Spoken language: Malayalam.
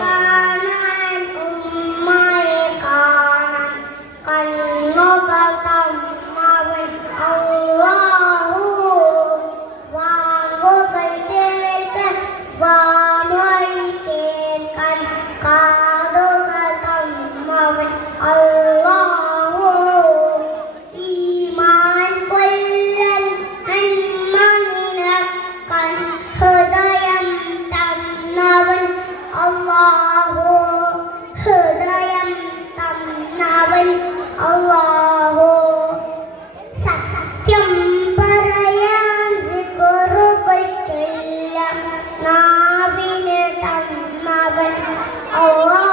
കാണാൻ ഉമ്മയെ കാണാൻ കണ്ണുകൾ തന്നവൻ അല്ലാഹു വാങ്ങുകൾ കേൾക്കാൻ വാമൊഴി കേൾക്കാൻ കാതുകൾ തന്നവൻ അല്ലാഹു ഈമാൻ കൊല്ലൻ നന്മ നിനക്കാൻ ഹൃദയം തന്നവൻ അല്ലാഹു ഹൃദയം തന്നവൻ അല്ലാഹു സത്യം പറയാൻ സിക്റുകൾ ചൊല്ലാൻ നാവിന് തന്നവൻ അല്ലാഹു